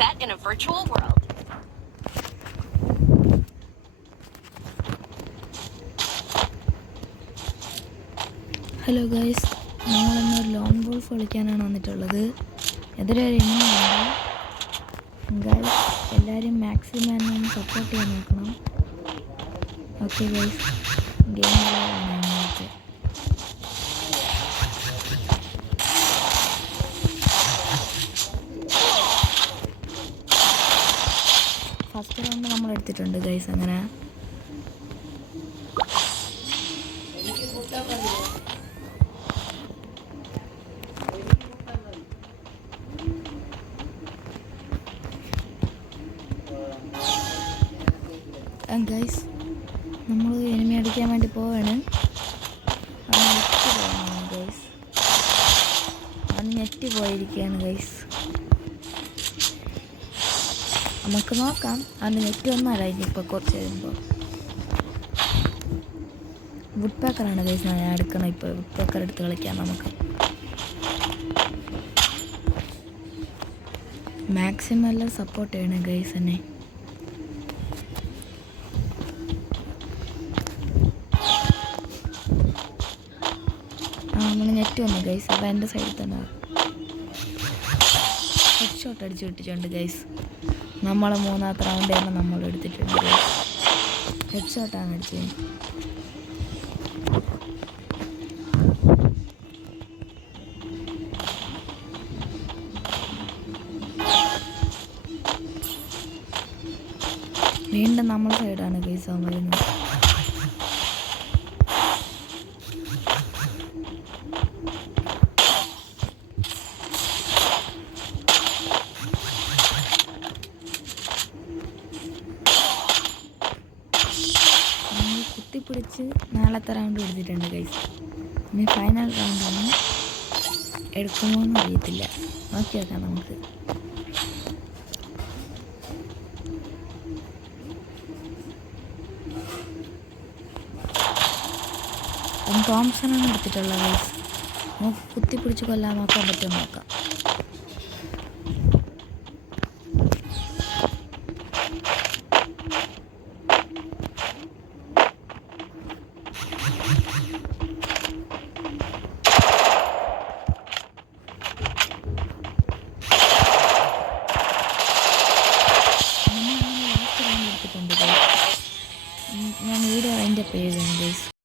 set in a virtual world. Hello guys, നമ്മളിന്നൊരു long golf കളിക്കാനാണ് വന്നിട്ടുള്ളത്. എതിരെ ഒരു എണ്ണിയുണ്ട്. ഗൈസ് എല്ലാവരും മാക്സിമം സപ്പോർട്ട് ചെയ്യാൻ നോക്കണം. ഓക്കെ ഗൈസ്, ഗെയിം കളിയാണ്. ഫസ്റ്റ് റൗണ്ട് നമ്മൾ എടുത്തിട്ടുണ്ട് ഗൈസ്. അങ്ങനെ ഗൈസ് നമ്മൾ എനിമി അടിക്കാൻ വേണ്ടി പോവാണ്. ഗൈസ് നെറ്റ് പോയിരിക്കുകയാണ് ഗൈസ്. നമുക്ക് നോക്കാം. അതിന് നെറ്റ് ഒന്നല്ല ഇനിയിപ്പോൾ കുറച്ച് കഴിയുമ്പോൾ. വുഡ് പേക്കറാണ് ഗൈസ് ഞാൻ എടുക്കണം. ഇപ്പോൾ വുഡ് പേക്കർ എടുത്ത് കളിക്കാം നമുക്ക്. മാക്സിമം എല്ലാം സപ്പോർട്ട് ചെയ്യണം ഗൈസ് എന്നെ. നമ്മൾ നെറ്റ് വന്നു ഗൈസ്. അപ്പോൾ എൻ്റെ സൈഡിൽ തന്നെ ഹെഡ് ഷോട്ട് അടിച്ച് വിട്ടിട്ടുണ്ട് ഗൈസ്. നമ്മൾ മൂന്നാമത്തെ റൗണ്ട് തന്നെ നമ്മൾ എടുത്തിട്ടുണ്ട് ഗൈസ്. ഹെഡ് ഷോട്ടാണ് അടിച്ചത്. വീണ്ടും നമ്മൾ സൈഡാണ് ഗൈസ് അവൻ വരുന്നത്. കുത്തിപ്പിടിച്ച് നാളത്തെ റൗണ്ട് എടുത്തിട്ടുണ്ട് ഗൈസ്. ഇനി ഫൈനൽ റൗണ്ടാണ്. എടുക്കുമോ എന്ന് അറിയത്തില്ല. നോക്കി വെക്കാം നമുക്ക്. തോംസണാണ് എടുത്തിട്ടുള്ളത് ഗൈസ്. നമുക്ക് കുത്തിപ്പിടിച്ച് കൊല്ലാൻ നോക്കാൻ പറ്റുമോ നോക്കാം. ഞാൻ വീഡിയോ അതിൻ്റെ പേര് ഗൈസ്.